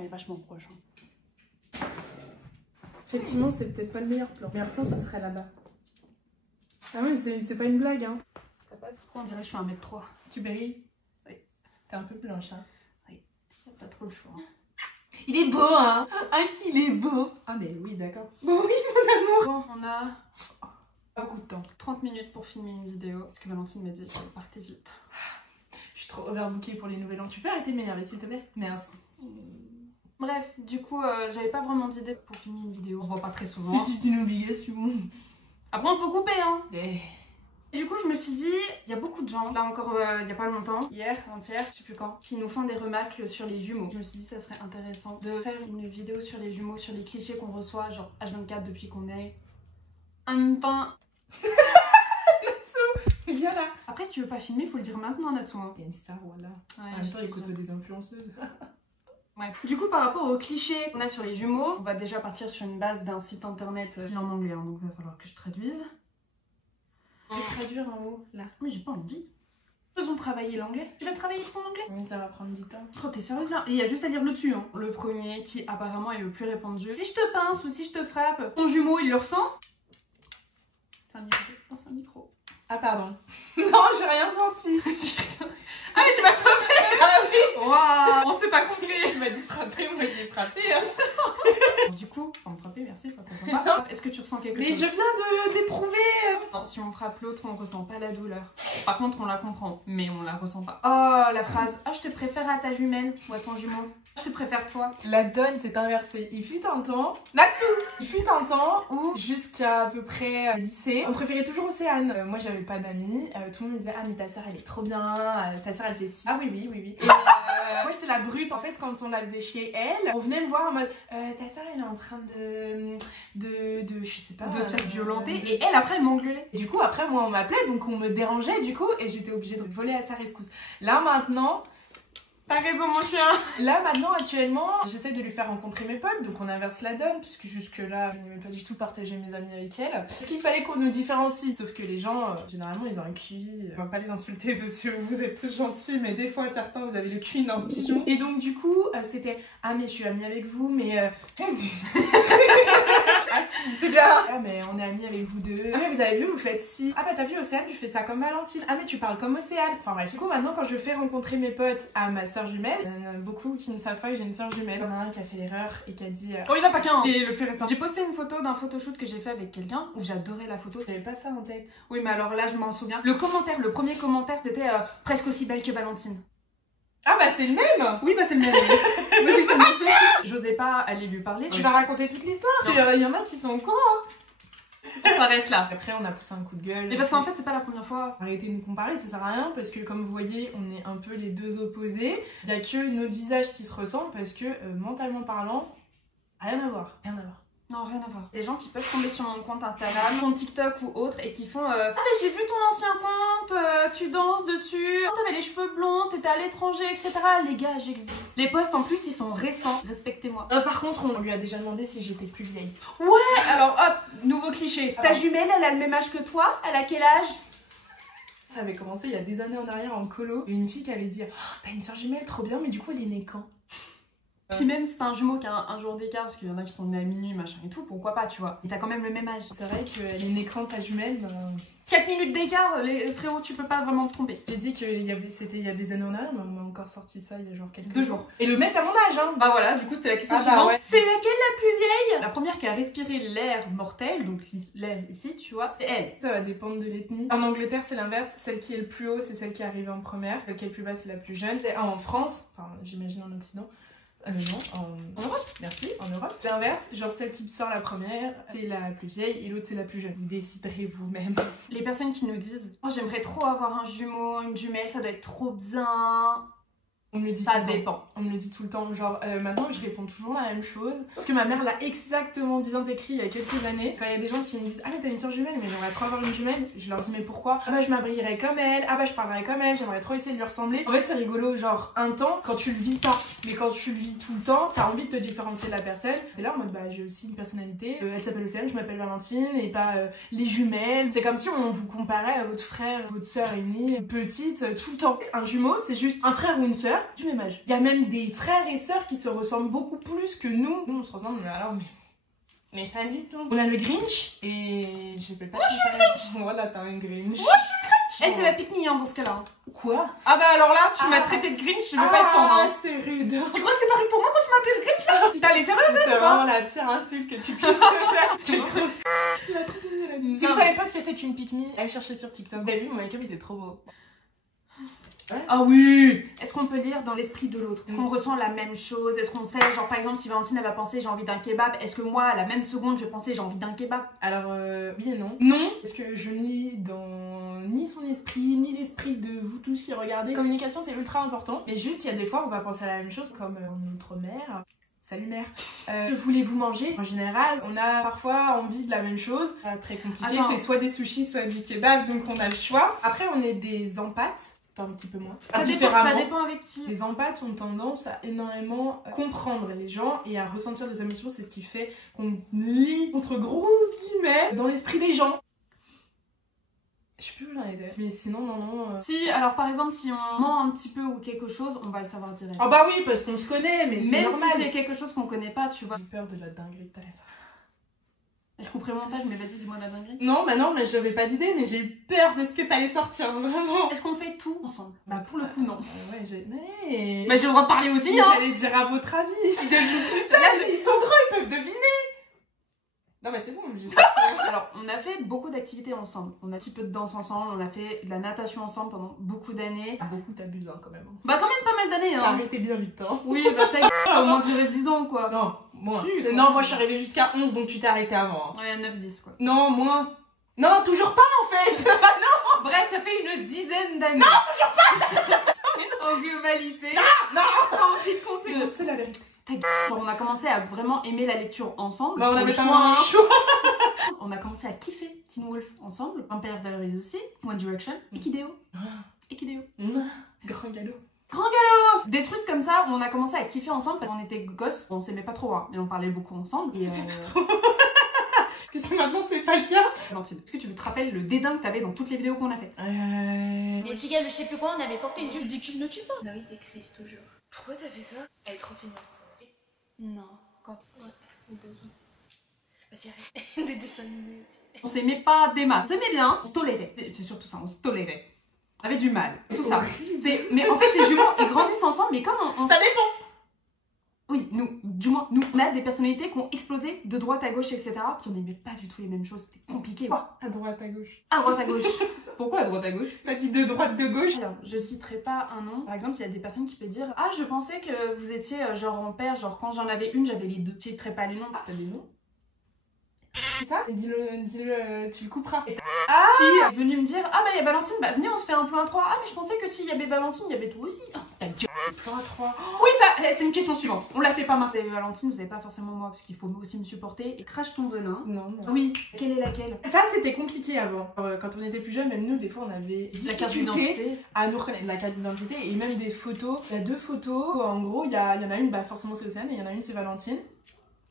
Ouais, vachement proche. Hein. Effectivement, c'est peut-être pas le meilleur plan. Le meilleur plan, ce serait là-bas. Ah ouais, c'est pas une blague, hein. Ça passe. Pourquoi on dirait que je fais 1m3? Tu brilles? Oui. T'es un peu blanche, hein. Oui. Y'a pas trop le choix. Hein. Il est beau, hein. Ah, qu'il est beau. Ah, mais oui, d'accord. Bon, oui, mon amour. Bon, on a pas beaucoup de temps. 30 minutes pour filmer une vidéo. Parce que Valentine m'a dit qu'elle partait vite. Je suis trop overbookée pour les nouvel an. Tu peux arrêter de m'énerver, s'il te plaît? Merci. Bref, du coup, j'avais pas vraiment d'idée pour filmer une vidéo. On se voit pas très souvent. C'est une obligation. Après, on peut couper, hein. Eh. Et du coup, je me suis dit, il y a beaucoup de gens, là encore il y a pas longtemps, hier, avant-hier, je sais plus quand, qui nous font des remarques sur les jumeaux. Je me suis dit, ça serait intéressant de faire une vidéo sur les jumeaux, sur les clichés qu'on reçoit, genre H24 depuis qu'on est un pain. Viens là. Après, si tu veux pas filmer, faut le dire maintenant, Natsu. Hein. Il y a une star, voilà. Ouais, En même temps, il côtoie des influenceuses. Ouais. Du coup, par rapport aux clichés qu'on a sur les jumeaux, on va déjà partir sur une base d'un site internet en anglais, hein, donc il va falloir que je traduise. Je vais traduire en haut, là. Mais j'ai pas envie. Faisons travailler l'anglais. Tu vas travailler ton anglais? Oui, ça va prendre du temps. Oh, t'es sérieuse là? Il y a juste à lire le dessus. Hein. Le premier qui apparemment est le plus répandu. Si je te pince ou si je te frappe, ton jumeau il le ressent? C'est un micro. Non, c'est un micro. Ah, pardon. Non, j'ai rien senti. Ah, mais tu m'as frappé! Ah oui. Waouh! On s'est pas compris. Tu m'as dit frapper, moi j'ai frappé. Hein. Du coup, sans me frapper, merci, ça serait sympa. Est-ce que tu ressens quelque Mais chose? je viens d'éprouver. Non, si on frappe l'autre, on ressent pas la douleur. Par contre, on la comprend, mais on la ressent pas. Oh, la phrase. Ah, je te préfère à ta jumelle ou à ton jumeau. Je te préfère toi. La donne s'est inversée. Il fut un temps, Natsu, il fut un temps où jusqu'à peu près lycée, on préférait toujours Océane. Moi j'avais pas d'amis, tout le monde me disait ah mais ta soeur elle est trop bien, ta soeur elle fait ci. Ah oui oui oui oui. Et moi j'étais la brute en fait quand on la faisait chier elle, on venait me voir en mode ta soeur elle est en train de je sais pas, de se faire violenter et elle après elle m'engueulait. Et du coup après moi on m'appelait donc on me dérangeait du coup et j'étais obligée de voler à sa rescousse. Là maintenant. T'as raison mon chien. Là maintenant actuellement j'essaie de lui faire rencontrer mes potes donc on inverse la donne puisque jusque là je n'aimais pas du tout partager mes amis avec elle. Parce qu'il fallait qu'on nous différencie sauf que les gens généralement ils ont un QI, on va pas les insulter parce que vous êtes tous gentils mais des fois certains vous avez le QI d'un pigeon. Et donc du coup c'était ah mais je suis amie avec vous mais ah si c'est bien. Ah mais on est amis avec vous deux. Ah mais vous avez vu vous faites ci. Ah bah t'as vu Océane tu fais ça comme Valentine. Ah mais tu parles comme Océane. Enfin bref du coup maintenant quand je fais rencontrer mes potes à ma soeur jumelle, il y en a beaucoup qui ne savent pas que j'ai une soeur jumelle. Il y en a un qui a fait l'erreur et qui a dit oh il n'y en a pas qu'un. Et le plus récent. J'ai posté une photo d'un photoshoot que j'ai fait avec quelqu'un où j'adorais la photo. J'avais pas ça en tête. Oui mais alors là je m'en souviens. Le commentaire, le premier commentaire c'était presque aussi belle que Valentine. Ah bah c'est le même. Oui bah c'est le même. Oui, oui c'est le même. J'osais pas aller lui parler. Tu vas raconter toute l'histoire. Il y en a qui sont cons hein. On s'arrête là. Après on a poussé un coup de gueule. Et parce qu'en fait c'est pas la première fois. Arrêtez de nous comparer, ça sert à rien parce que comme vous voyez on est un peu les deux opposés. Il y a que notre visage qui se ressemble parce que mentalement parlant, rien à voir, rien à voir. Non, rien à voir. Des gens qui peuvent tomber sur mon compte Instagram, mon TikTok ou autre et qui font ah mais j'ai vu ton ancien compte, tu danses dessus, t'avais les cheveux blonds, t'étais à l'étranger, etc. Les gars, j'existe. Les posts en plus ils sont récents, respectez-moi. Par contre on lui a déjà demandé si j'étais plus vieille. Ouais, alors hop, nouveau cliché. Ta jumelle, elle a le même âge que toi, elle a quel âge? Ça avait commencé il y a des années en arrière en colo. Et une fille qui avait dit oh, t'as une soeur jumelle trop bien mais du coup elle est née quand? Puis même c'est un jumeau qui a un jour d'écart parce qu'il y en a qui sont nés à minuit machin et tout, pourquoi pas tu vois. Et t'as quand même le même âge. C'est vrai qu'elle est née quand ta jumelle 4 minutes d'écart, les frérots tu peux pas vraiment te tromper. J'ai dit que c'était il y a des années en arrière mais on m'a encore sorti ça il y a genre quelques 2 jours. Et le mec à mon âge hein. Bah voilà, du coup c'était la question bah suivante. ouais. C'est laquelle la plus vieille? La première qui a respiré l'air mortel, donc l'air ici tu vois, c'est elle. Ça va dépendre de l'ethnie. En Angleterre c'est l'inverse, celle qui est le plus haut c'est celle qui est arrivée en première, celle qui est le plus bas c'est la plus jeune. Et en France, enfin j'imagine en Occident, non, en Europe, merci, en Europe. C'est l'inverse, genre celle qui sort la première, c'est la plus vieille et l'autre c'est la plus jeune. Vous déciderez vous-même. Les personnes qui nous disent oh j'aimerais trop avoir un jumeau, une jumelle, ça doit être trop bien. On me le dit ça tout le dépend. temps. On me le dit tout le temps. Genre, maintenant, je réponds toujours la même chose. Parce que ma mère l'a exactement bien écrit il y a quelques années. Quand il y a des gens qui me disent ah, mais t'as une soeur jumelle, mais j'aimerais trop avoir une jumelle. Je leur dis, mais pourquoi? Ah, bah, je m'habillerrais comme elle. Ah, bah, je parlerais comme elle. J'aimerais trop essayer de lui ressembler. En fait, c'est rigolo, genre, un temps, quand tu le vis pas. Mais quand tu le vis tout le temps, t'as envie de te différencier de la personne. T'es là en mode, bah, j'ai aussi une personnalité. Elle s'appelle Océane, je m'appelle Valentine. Et pas les jumelles. C'est comme si on vous comparait à votre frère, votre soeur aînée, petite, tout le temps. Un jumeau, c'est juste un frère ou une soeur sœurs du même âge. Il y a même des frères et sœurs qui se ressemblent beaucoup plus que nous. Nous, on se ressemble, mais alors, mais pas du tout. On a le Grinch et je peux pas. Moi, je suis Grinch. Voilà, t'as un Grinch. Moi, je suis Grinch. Eh, c'est la pique-me dans ce cas-là. Quoi? Ah bah alors là, tu m'as traité de Grinch, je veux pas être tendre. Ah, c'est rude. Tu crois que c'est pareil pour moi quand tu m'as appelé le Grinch là? T'as les sérieuses? C'est vraiment la pire insulte que tu puisses me faire. C'est trop. La pique-me, elle a dit. Si vous savez pas ce que c'est qu'une pique-me, allez chercher sur TikTok. Vous avez vu, mon make-up était trop beau. Ouais. Ah oui! Est-ce qu'on peut lire dans l'esprit de l'autre? Est-ce qu'on ressent la même chose? Est-ce qu'on sait, genre par exemple, si Valentine elle va penser j'ai envie d'un kebab, est-ce que moi à la même seconde je vais penser j'ai envie d'un kebab? Alors oui et non. Non, parce que je ne lis dans ni son esprit, ni l'esprit de vous tous qui regardez. Communication c'est ultra important. Mais juste il y a des fois on va penser à la même chose comme notre mère. Salut mère. Que voulez-vous manger? En général, on a parfois envie de la même chose. Très compliqué, c'est soit des sushis, soit du kebab, donc on a le choix. Après on est des empathes. Un petit peu moins. Ça dépend avec qui. Les empathes ont tendance à énormément comprendre les gens et à ressentir des émotions. C'est ce qui fait qu'on lit, entre grosses guillemets, dans l'esprit des gens. Je sais plus où j'en étais. Mais sinon, non. Si, alors par exemple, si on ment un petit peu ou quelque chose, on va le savoir direct. Ah bah oui, parce qu'on se connaît, mais c'est normal. Même si c'est quelque chose qu'on connaît pas, tu vois. J'ai peur de la dinguerie que t'as laissé. Je couperai le montage, mais vas-y, dis-moi la dinguerie. Non, mais j'avais pas d'idée, mais j'ai eu peur de ce que t'allais sortir, vraiment. Est-ce qu'on fait tout ensemble? Bah pour le coup, non. Ouais, mais... Bah j'ai le droit de parler aussi, hein. J'allais dire à votre avis. Ils deviennent tout seuls, ils sont grands, ils peuvent deviner. Non mais c'est bon, j'ai sorti. Alors, on a fait beaucoup d'activités ensemble. On a un petit peu de danse ensemble, on a fait de la natation ensemble pendant beaucoup d'années. Beaucoup t'abuses hein, quand même. Bah quand même pas mal d'années, hein. T'as arrêté bien vite, hein. Oui, bah t'as ça a au moins duré 10 ans, quoi. Non, moi. Si, non, moi je suis arrivée jusqu'à 11, donc tu t'es arrêté avant. Ouais, 9-10, quoi. Non, moins. Non, toujours pas en fait. Non. Bref, ça fait une dizaine d'années. Non, toujours pas. En globalité. Non. T'as envie de compter. Je sais la vérité. Genre, on a commencé à vraiment aimer la lecture ensemble. Bah, on avait pas un choix. On a commencé à kiffer Teen Wolf ensemble. Empire Diaries aussi. One Direction. Equideo. Equideo. Grand galop. Grand galop. Des trucs comme ça où on a commencé à kiffer ensemble parce qu'on était gosses. On s'aimait pas trop, hein, mais on parlait beaucoup ensemble. Et parce que maintenant c'est pas le cas. Valentine, est-ce que tu te rappelles le dédain que t'avais dans toutes les vidéos qu'on a faites? Les cigales, je sais plus quoi, on avait porté une jupe. Dis qu'il ne tue pas. La vérité existe toujours. Pourquoi t'as fait ça? Elle est trop feignante. Non. Quand? Ouais, 2 ans. Vas-y, arrête. Des dessins animés aussi. On s'aimait pas des masses. On s'aimait bien, on se tolérait. C'est surtout ça, on se tolérait. On avait du mal, tout ça. Mais en fait, les jumeaux, ils grandissent ensemble, mais comme on... Ça dépend. Oui, du moins, nous, on a des personnalités qui ont explosé de droite à gauche, etc. Puis on n'aimait pas du tout les mêmes choses, c'était compliqué. Quoi? À droite, à gauche. À droite, à gauche. Pourquoi à droite, à gauche? T'as dit de droite, de gauche. Alors, je citerai pas un nom. Par exemple, il y a des personnes qui peuvent dire ah, je pensais que vous étiez genre en paire, genre quand j'en avais une, j'avais les deux. Je citerai pas les noms. T'as des noms? C'est ça? Dis-le, tu le couperas. Ah! Qui est venu me dire ah, bah, y a Valentine, bah, venez, on se fait un plan à 3. Ah, mais je pensais que s'il y avait Valentine, il y avait toi aussi. Oh, ta gueule. Plan à 3. Oui, ça, c'est une question suivante. On la fait pas maintenant. Valentine, vous avez pas forcément moi, parce qu'il faut aussi me supporter. Et crache ton venin. Non. Oui. Quelle est laquelle? Ça, c'était compliqué avant. Quand on était plus jeune, même nous, des fois, on avait la carte d'identité à nous reconnaître. La carte d'identité et même des photos. Il y a 2 photos. Où, en gros, il y en a une, bah forcément c'est Océane, et il y en a une, c'est Valentine.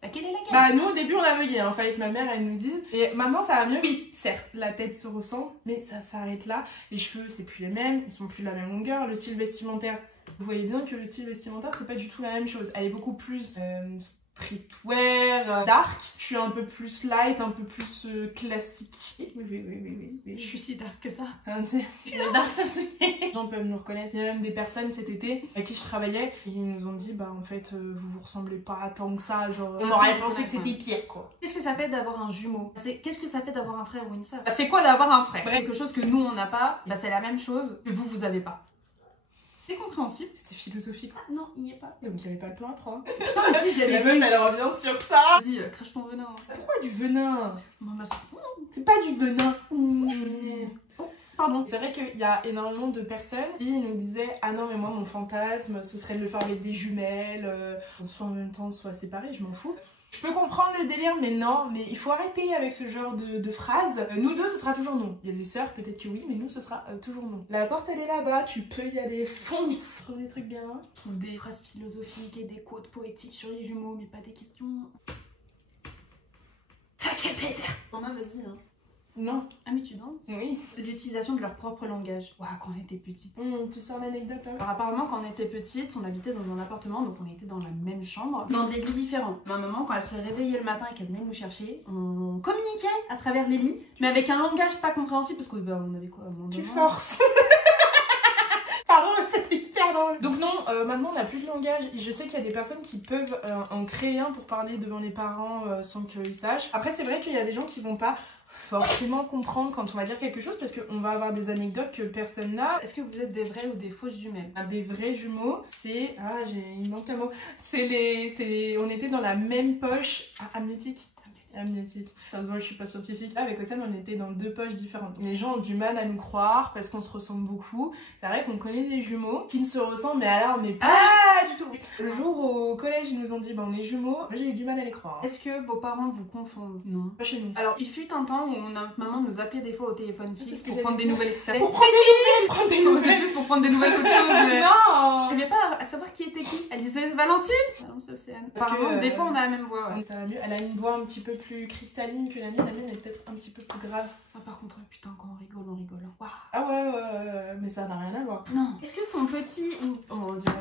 Laquelle est laquelle? Bah nous au début on aveuglait, hein. Fallait que ma mère elle nous dise. Et maintenant ça va mieux. Oui, certes, la tête se ressemble, mais ça s'arrête là. Les cheveux c'est plus les mêmes, ils sont plus de la même longueur. Le style vestimentaire, vous voyez bien que le style vestimentaire c'est pas du tout la même chose. Elle est beaucoup plus streetwear, dark. Je suis un peu plus light, un peu plus classique. Oui. Je suis si dark que ça. Le dark ça c'est... Les gens peuvent nous reconnaître. Il y a même des personnes cet été avec qui je travaillais et ils nous ont dit bah en fait vous ressemblez pas tant que ça, genre on aurait pensé que c'était pire quoi. Qu'est-ce que ça fait d'avoir un jumeau? Qu'est-ce que ça fait d'avoir un frère ou une soeur? Ça fait quoi d'avoir un frère? Quelque chose que nous on n'a pas, bah c'est la même chose que vous avez pas. C'est compréhensible. C'était philosophique. Ah non, il y est pas. Donc il n'y avait pas le plan à 3. Putain, mais si, j'avais vu. Elle revient sur ça. Vas-y, crache ton venin. Pourquoi du venin? Non, bah, c'est pas du venin. Oh, pardon. C'est vrai qu'il y a énormément de personnes qui nous disaient ah non mais moi mon fantasme ce serait de le faire avec des jumelles, soit en même temps soit séparés, je m'en fous. Je peux comprendre le délire, mais non, mais il faut arrêter avec ce genre de phrases. Nous deux, ce sera toujours non. Il y a des sœurs, peut-être que oui, mais nous, ce sera toujours non. La porte, elle est là-bas, tu peux y aller, fonce. Trouve des trucs bien. Trouve des phrases philosophiques et des quotes poétiques sur les jumeaux, mais pas des questions. Ça fait plaisir. Non, vas-y, hein. Non. Ah mais tu danses? Oui. L'utilisation de leur propre langage. Waouh, quand on était petite. Tu sors l'anecdote hein? Alors apparemment quand on était petite, on habitait dans un appartement, donc on était dans la même chambre, dans des lits différents. Ma maman, quand elle se réveillait le matin et qu'elle venait nous chercher, on communiquait à travers les lits, mais avec un langage pas compréhensible parce que bah, on avait quoi à Tu forces. Pardon, c'était hyper drôle. Donc non, maintenant on n'a plus de langage. Je sais qu'il y a des personnes qui peuvent en créer un pour parler devant les parents sans qu'ils sachent. Après c'est vrai qu'il y a des gens qui vont pas forcément comprendre quand on va dire quelque chose parce qu'on va avoir des anecdotes que personne n'a. Est-ce que vous êtes des vraies ou des fausses jumelles? Des vrais jumeaux, c'est... Ah, il manque un mot. On était dans la même poche amnétique. Amnétique. Ça se voit, je suis pas scientifique. Là, avec Océane, on était dans 2 poches différentes. Les gens ont du mal à nous croire parce qu'on se ressemble beaucoup. C'est vrai qu'on connaît des jumeaux qui ne se ressemblent, mais alors, mais pas du tout. Le jour au collège, ils nous ont dit, bah, on est jumeaux. Moi, j'ai eu du mal à les croire. Est-ce que vos parents vous confondent? Non, pas chez nous. Alors, il fut un temps où notre maman nous appelait des fois au téléphone fixe pour prendre des dire. nouvelles, etc. Pour prendre des nouvelles. C'est plus pour prendre des nouvelles qu'autre chose. Mais... Non. Elle n'avait pas à savoir qui était qui. Elle disait Valentine. Non, c'est Océane. Parce que des fois, on a la même voix. Ouais. Oui, ça va mieux. Elle a une voix un petit peu plus cristalline que la mienne. La mienne est peut-être un petit peu plus grave. Ah, par contre, putain, quand on rigole, on rigole. Waouh. Ah ouais, mais ça n'a rien à voir. Non. Est-ce que ton petit, ou on va dire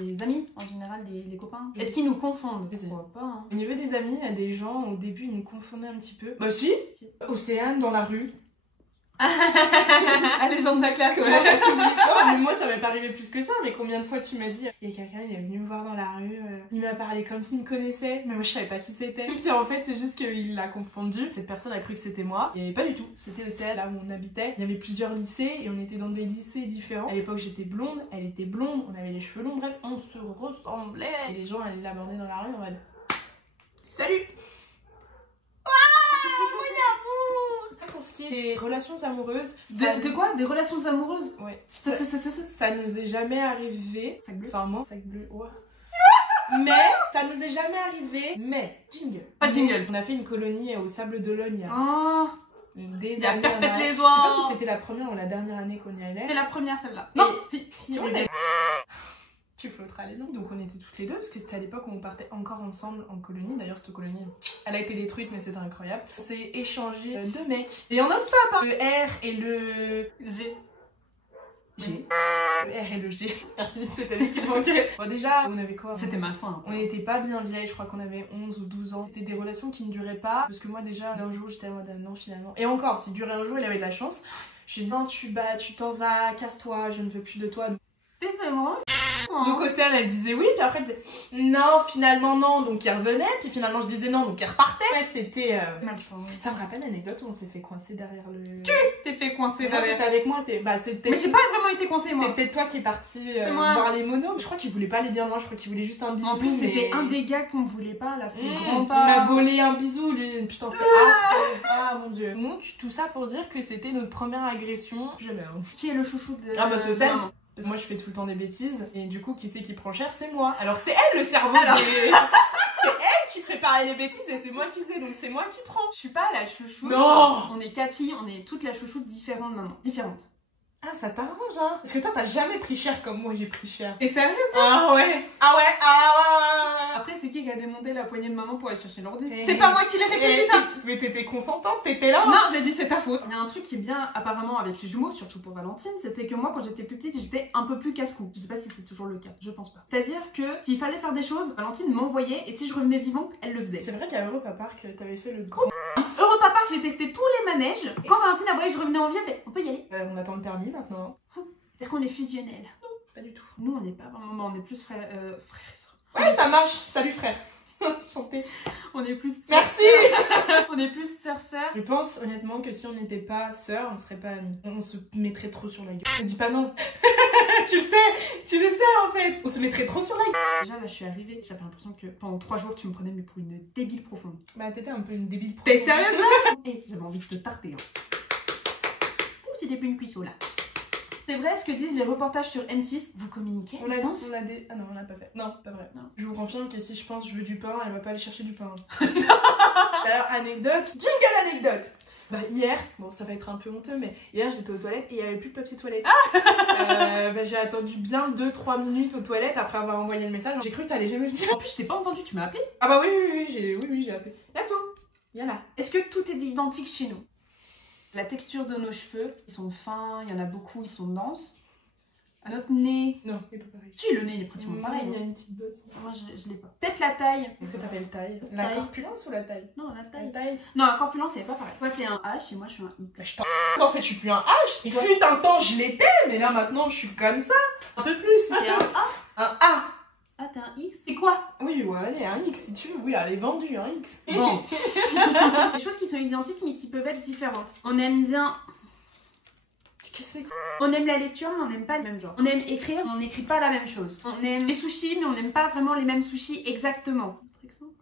les amis, en général, les copains, est-ce qu'ils nous confondent? Je crois pas. Hein. Au niveau des amis, il y a des gens, au début, ils nous confondaient un petit peu. Bah si. Océane dans la rue. Ah, les gens de ma classe, Comment t'as pu oublier ça? Mais moi ça m'est pas arrivé plus que ça, mais combien de fois tu m'as dit il y a quelqu'un, il est venu me voir dans la rue, il m'a parlé comme s'il me connaissait, mais moi je savais pas qui c'était. Puis en fait c'est juste qu'il l'a confondu, cette personne a cru que c'était moi, et pas du tout, c'était Océane, là où on habitait. Il y avait plusieurs lycées et on était dans des lycées différents. À l'époque j'étais blonde, elle était blonde, on avait les cheveux longs, bref, on se ressemblait. Et les gens allaient l'aborder dans la rue en mode salut! Pour ce qui est des relations amoureuses, de quoi? Des relations amoureuses? Ouais. Ça nous est jamais arrivé. Sac bleu. Enfin, moi, sac bleu. Ouais. Mais ça nous est jamais arrivé. Mais jingle. Pas jingle. On a fait une colonie au Sable d'Olonne il y a Oh, des il a années. perpète les Je sais doigts. pas si c'était la première ou la dernière année qu'on y allait. C'était la première celle-là. Non, si. Tu vois, tu flotteras les noms. Donc on était toutes les deux parce que c'était à l'époque où on partait encore ensemble en colonie. D'ailleurs cette colonie, elle a été détruite mais c'était incroyable. On s'est échangé 2 mecs. Et en non-stop hein. Le R et le G. G. Le R et le G. Merci, c'était lui qui manquait. Bon déjà, on avait quoi? C'était malsain. On n'était pas bien vieilles, je crois qu'on avait 11 ou 12 ans. C'était des relations qui ne duraient pas. Parce que moi déjà, d'un jour j'étais en mode non finalement. Et encore, s'il durait un jour, il avait de la chance. Je lui disais tu t'en vas, casse-toi, je ne veux plus de toi. T'es vraiment. Donc Océane elle disait oui, puis après elle disait non, finalement non, donc il revenait, puis finalement je disais non, donc il repartait. Ouais, c'était malsain. Ça me rappelle l'anecdote où on s'est fait coincer derrière le... T'es fait coincer Non, derrière. t'étais avec moi, bah c'était... Mais j'ai pas vraiment été coincée moi. C'était toi qui est parti moi. voir les monos. Je crois qu'il voulait pas aller bien loin, je crois qu'il voulait juste un bisou. En plus mais... c'était un des gars qu'on voulait pas là, c'était le grand Il pas. m'a volé un bisou lui, putain c'est affreux. Ah mon dieu. Donc tout ça pour dire que c'était notre première agression. Jamais hein. Qui est le chouchou de... Ah bah c'est Océane. Parce que moi je fais tout le temps des bêtises et du coup qui c'est qui prend cher c'est moi. Alors c'est elle le cerveau des... C'est elle qui préparait les bêtises et c'est moi qui faisais, donc c'est moi qui prends. Je suis pas la chouchoute. Non. On est 4 filles, on est toutes la chouchoute différente maman. Différentes. Ah ça t'arrange hein. Parce que toi t'as jamais pris cher comme moi j'ai pris cher. Et sérieux ça? Ah ouais. Ah ouais. Après c'est qui a démonté la poignée de maman pour aller chercher l'ordi? Et... C'est pas moi qui l'ai réfléchi ça. Mais t'étais consentante, t'étais là. Non, j'ai dit c'est ta faute. Il y a un truc qui est bien apparemment avec les jumeaux, surtout pour Valentine, c'était que moi quand j'étais plus petite j'étais un peu plus casse-cou. Je sais pas si c'est toujours le cas, je pense pas. C'est-à-dire que s'il fallait faire des choses, Valentine m'envoyait et si je revenais vivante, elle le faisait. C'est vrai qu'à Europa Park t'avais fait le gros... Europa Park j'ai testé tous les manèges. Et quand Valentine a voyé que je revenais en vie, elle fait on peut y aller. On attend le permis maintenant. Est-ce qu'on est fusionnels? Non, pas du tout. Nous on n'est pas vraiment, on est plus frères et sœurs. Ouais ça marche, salut frère. Chanter. On est plus... Merci. On est plus sœurs. Je pense honnêtement que si on n'était pas sœurs, on serait pas amis. On se mettrait trop sur la gueule. Je dis pas non. Tu le sais en fait. On se mettrait trop sur la gueule. Déjà là je suis arrivée, j'avais l'impression que pendant 3 jours tu me prenais mais pour une débile profonde. Bah t'étais un peu une débile profonde. T'es sérieuse là? Eh, j'avais envie de te tarter. Ouh, c'était plus une cuisseau là. C'est vrai ce que disent les reportages sur M6, vous communiquez à distance? Ah non, on l'a pas fait. Non, pas vrai. Non. Je vous confirme que si je pense je veux du pain, elle va pas aller chercher du pain. D'ailleurs, anecdote. Jingle anecdote. Bah hier, bon ça va être un peu honteux, mais hier j'étais aux toilettes et il y avait plus de papier toilette. Bah, j'ai attendu bien 2-3 minutes aux toilettes après avoir envoyé le message. J'ai cru que t'allais jamais le dire. En plus je t'ai pas entendu, tu m'as appelé? Ah bah oui, j'ai appelé. Là toi, viens là. Est-ce que tout est identique chez nous? La texture de nos cheveux, ils sont fins, il y en a beaucoup, ils sont denses. Notre nez. Non, il est pas pareil. Si, le nez il est pratiquement pareil. Il y a une petite dose. Moi je l'ai pas. Peut-être la taille. Qu'est-ce que t'appelles taille? La Taille. corpulence ou la taille? Non, la taille. La taille. Non, la corpulence elle est pas pareille. Toi t'es un H et moi je suis un X. Bah, je t'en... En fait, je suis plus un H. Il fut un temps, je l'étais, mais là maintenant, je suis comme ça. Un peu plus. T'es un A. Un A. Ah, t'es un X. C'est quoi? Oui, ouais, allez, un X si tu veux. Oui, elle est vendue, un X. Bon. Des choses qui sont identiques mais qui peuvent être différentes. On aime bien. Qu'est-ce que c'est? On aime la lecture mais on n'aime pas le même genre. On aime écrire mais on n'écrit pas la même chose. On aime les sushis mais on n'aime pas vraiment les mêmes sushis exactement.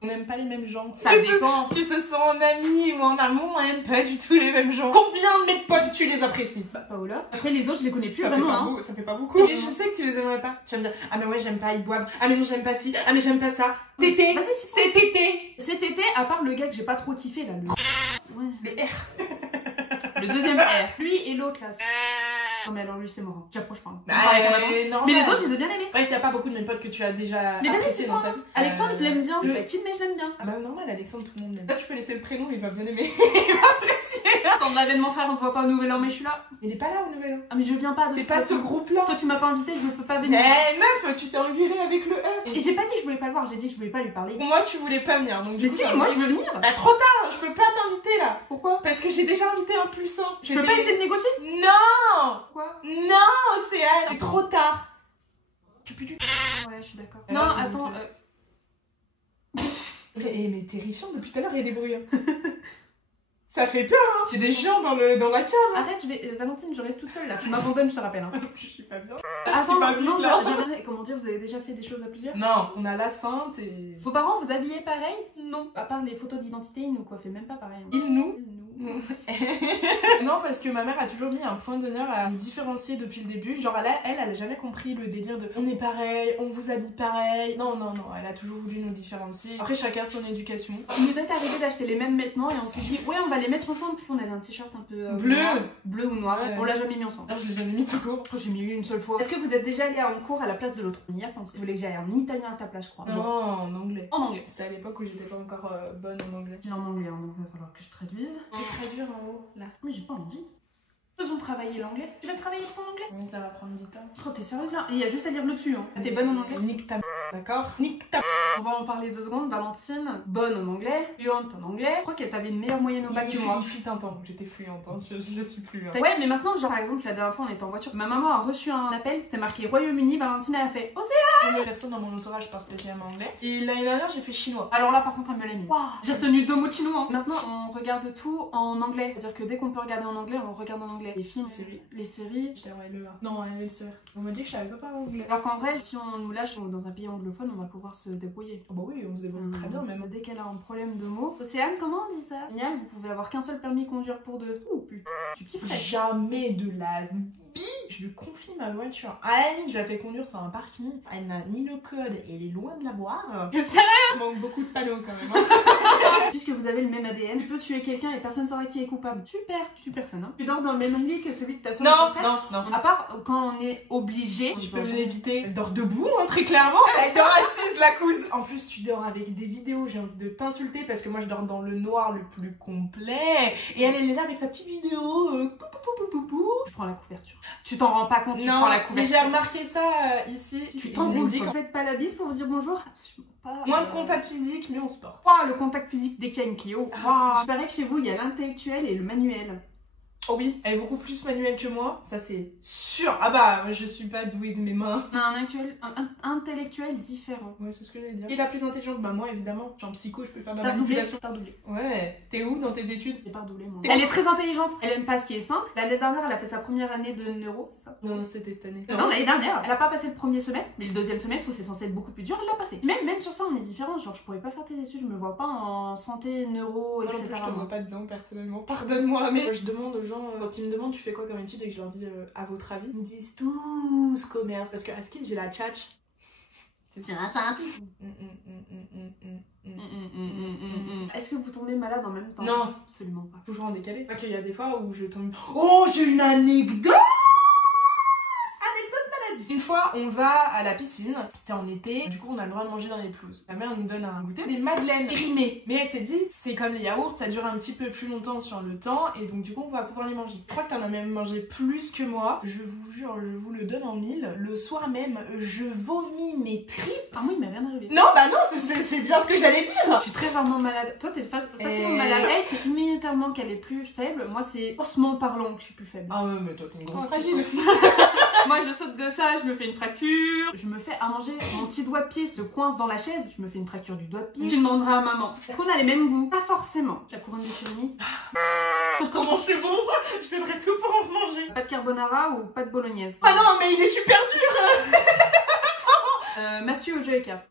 On n'aime pas les mêmes gens. Ça dépend. Que ce soit en ami ou en amour, on n'aime pas du tout les mêmes gens. Combien de mes potes tu les apprécies? Bah Paola. Après les autres je les connais plus ça vraiment fait pas hein. beaucoup, ça fait pas beaucoup. Et je sais que tu les aimerais pas. Tu vas me dire, ah mais ouais j'aime pas, ils boivent. Ah mais non j'aime pas ci. Ah mais j'aime pas ça. Tété. Vas-y, C'est tété. Cet été, à part le gars que j'ai pas trop kiffé là, ouais. Le R. Le deuxième R. Lui et l'autre là. Non mais alors lui c'est mort. J'approche pas. Bah, Mais les autres je les ai bien aimés. Bref, y a pas beaucoup de mes potes que tu as déjà Mais vas-y apprécié c'est dans quoi ta vie. Alexandre je l'aime bien. le- Le kid mais je l'aime bien. Ah bah normal, Alexandre, tout le monde l'aime. Là tu peux laisser le prénom, il va bien aimer. Il va apprécier. Sans l'avènement frère on se voit pas au nouvel an mais je suis là. Il est pas là au nouvel an. Ah mais je viens pas. de C'est toute pas ce façon. groupe-là. Toi tu m'as pas invité, je ne peux pas venir. Mais meuf, tu t'es engueulée avec le E. Et j'ai pas dit que je voulais pas le voir, j'ai dit que je voulais pas lui parler. Moi tu voulais pas venir donc du Mais coup, si, ça moi va. je veux venir. Bah trop tard, je peux pas t'inviter là. Pourquoi? Parce que j'ai déjà invité un plus 1. Je peux pas essayer de négocier? Non. Quoi? Non, c'est elle. C'est trop tard. Tu peux du... Ouais je suis d'accord. Elle Non a attends. Mais terrifiant, depuis tout à l'heure il y a des bruits. Hein. Ça fait peur, hein. Il y a des gens dans la cave. Arrête, Valentine, je reste toute seule là. Tu m'abandonnes, je te rappelle. Hein. Je suis pas bien. Attends, pas vite, non, là. j'aimerais. Comment dire, vous avez déjà fait des choses à plusieurs? Non, on a la sainte et... Vos parents vous habillaient pareil? Non. À part les photos d'identité, ils nous coiffaient même pas pareil. Il nous. Nous. Non, parce que ma mère a toujours mis un point d'honneur à nous différencier depuis le début. Genre, elle a jamais compris le délire de on est pareil, on vous habille pareil. Non, non, non, elle a toujours voulu nous différencier. Après, chacun son éducation. Il nous est arrivé d'acheter les mêmes vêtements et on s'est dit, ouais, on va les mettre ensemble. On avait un t-shirt un peu Bleu. noir, bleu ou noir. Ouais. On l'a jamais mis ensemble. Non, je l'ai jamais mis tout court. Je crois que j'ai mis une seule fois. Est-ce que vous êtes déjà allé en cours à la place de l'autre? On y a pensé. Vous voulez que j'aille en italien à ta place, je crois. Non, en anglais. En anglais. C'était à l'époque où j'étais pas encore bonne en anglais. En anglais, donc il va falloir que je traduise. C'est très dur en haut, là. Mais j'ai pas envie. Faisons travailler l'anglais. Tu vas travailler ton anglais? Oui, ça va prendre du temps. Oh, t'es sérieuse là? Il y a juste à lire le dessus. Hein. T'es bonne en anglais? Nique ta... D'accord? Nique ta... On va en parler 2 secondes. Valentine, bonne en anglais, fluente en anglais. Je crois qu'elle t'avait une meilleure moyenne au bac que moi. Il fut un temps où j'étais fluente, hein. Je le suis plus. Hein. Ouais, mais maintenant, genre par exemple, la dernière fois on était en voiture, ma maman a reçu un appel, c'était marqué Royaume-Uni, Valentine elle a fait Océan. Personne dans mon entourage parle spécialement anglais. Et l'année dernière, j'ai fait chinois. Alors là, par contre, elle me l'a mis. Wow. J'ai retenu 2 mots de chinois. Maintenant, on regarde tout en anglais. C'est-à-dire que dès qu'on peut regarder en anglais, on regarde en anglais. Les films, les séries. J'étais ouais, le A. Non, elle est le seul. On m'a dit que je savais pas parler anglais. Alors qu'en vrai, si on nous lâche dans un pays anglophone, on va pouvoir se débrouiller. Oh bah oui, on se débrouille très bien même. Dès qu'elle a un problème de mots. Océane, comment on dit ça? Génial, vous pouvez avoir qu'un seul permis conduire pour 2. Ouh putain, tu kifferais. Jamais de la vie, je lui confie ma voiture. Anne, je la fais conduire sur un parking. Elle n'a ni le code et elle est loin de l'avoir. Sérieux? Il manque beaucoup de panneaux quand même. Hein. Puisque vous avez le même ADN, tu peux tuer quelqu'un et personne saura qui est coupable. Super, tu tues personne. Hein. Tu dors dans le même lit que celui de ta soeur. Non, non, non. À part quand on est obligé. Si je peux me l'éviter. Elle dort debout, hein, très clairement. Elle dort assise, la couse. En plus, tu dors avec des vidéos. J'ai envie de t'insulter parce que moi, je dors dans le noir le plus complet. Et elle est là avec sa petite vidéo. Tu prends la couverture. Tu t'en rends pas compte, tu non, prends la mais couverture. j'ai remarqué ça ici. Tu t'embrouilles. Vous faites pas la bise pour vous dire bonjour? Absolument pas. Moins de contact physique, mais on se porte. Oh, le contact physique dès qu'il y a une Clio. Il paraît que chez vous, il y a l'intellectuel et le manuel. Oh oui, elle est beaucoup plus manuelle que moi, ça c'est sûr. Ah bah, moi, je suis pas douée de mes mains. Non, un intellectuel différent. Ouais, c'est ce que j'allais dire. Qui est la plus intelligente? Bah moi évidemment, je suis en psycho, je peux faire de la T'as doublé? manipulation. T'as redoublé. Ouais, t'es où dans tes études? J'ai pas redoublé moi. Elle est très intelligente, elle aime pas ce qui est simple. L'année dernière, elle a fait sa première année de neuro, c'est ça? Non, c'était cette année. Non, l'année dernière, elle a pas passé le premier semestre, mais le deuxième semestre où c'est censé être beaucoup plus dur, elle l'a passé. Même sur ça, on est différents. Genre, je pourrais pas faire tes études, je me vois pas en santé, neuro, etc. Je te vois pas dedans personnellement, pardonne-moi, mais je demande aux gens, quand ils me demandent tu fais quoi comme étude et que je leur dis à votre avis, ils me disent tous commerce parce qu'à Skim j'ai la tchatch. C'est la tinte. Est-ce que vous tombez malade en même temps? Non, absolument pas. Toujours en décalé. Ok, il y a des fois où je tombe. Oh, j'ai une anecdote! Une fois, on va à la piscine. C'était en été. Du coup, on a le droit de manger dans les pelouses. Ma mère nous donne un goûter. Des madeleines périmées. Mais elle s'est dit, c'est comme les yaourts, ça dure un petit peu plus longtemps sur le temps. Et donc, du coup, on va pouvoir les manger. Je crois que t'en as même mangé plus que moi. Je vous jure, je vous le donne en mille. Le soir même, je vomis mes tripes. Ah, moi, il m'est rien arrivé. Non, bah non, c'est bien ce que j'allais dire. Je suis très rarement malade. Toi, t'es facilement malade. Elle, c'est immédiatement qu'elle est plus faible. Moi, c'est ossements parlant que je suis plus faible. Ah ouais, mais toi, t'es une grosse fragile. Moi, je saute de ça, je me fais une fracture. Je me fais à manger. Mon petit doigt de pied se coince dans la chaise. Je me fais une fracture du doigt de pied. Tu demanderas à maman. Est-ce qu'on a les mêmes goûts? Pas forcément. La couronne de chérimie. Comment c'est bon? Je donnerais tout pour en manger. Pas de carbonara ou pas de bolognaise? Ah non, mais il est super dur. Mastu ou Joyka?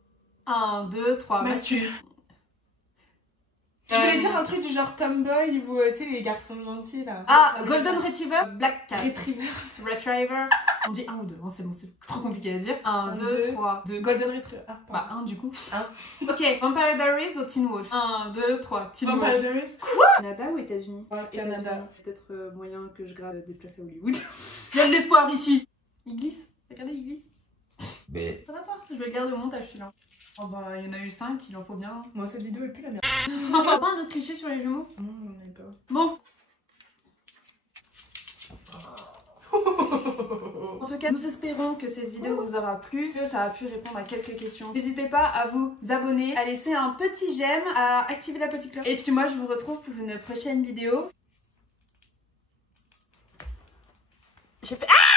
1, 2, 3. Mastu. Je voulais dire un truc du genre tomboy ou tu sais les garçons gentils là. Ah, Golden Retriever, Black Cat. Retriever. On dit 1 ou 2, hein, c'est bon, c'est trop compliqué à dire. 1, 2, 3, 2. Golden Retriever. Ah, bah 1 du coup. 1. Ok, Vampire Diaries ou Teen Wolf? 1, 2, 3, Teen Wolf. Vampire Diaries. Quoi? Canada ou États-Unis? Ouais, Canada. Peut-être moyen que je grave déplacer à Hollywood. Il y a de l'espoir ici. Il glisse. Regardez, il glisse. Mais... Ça va pas, je vais le garder au montage celui-là. Oh bah il y en a eu 5, il en faut bien. Moi cette vidéo est plus la merde. Pas un autre cliché sur les jumeaux? Non, j'en ai pas. Bon. En tout cas, nous espérons que cette vidéo vous aura plu, que ça a pu répondre à quelques questions. N'hésitez pas à vous abonner, à laisser un petit j'aime, à activer la petite cloche. Et puis moi je vous retrouve pour une prochaine vidéo. J'ai fait... Ah!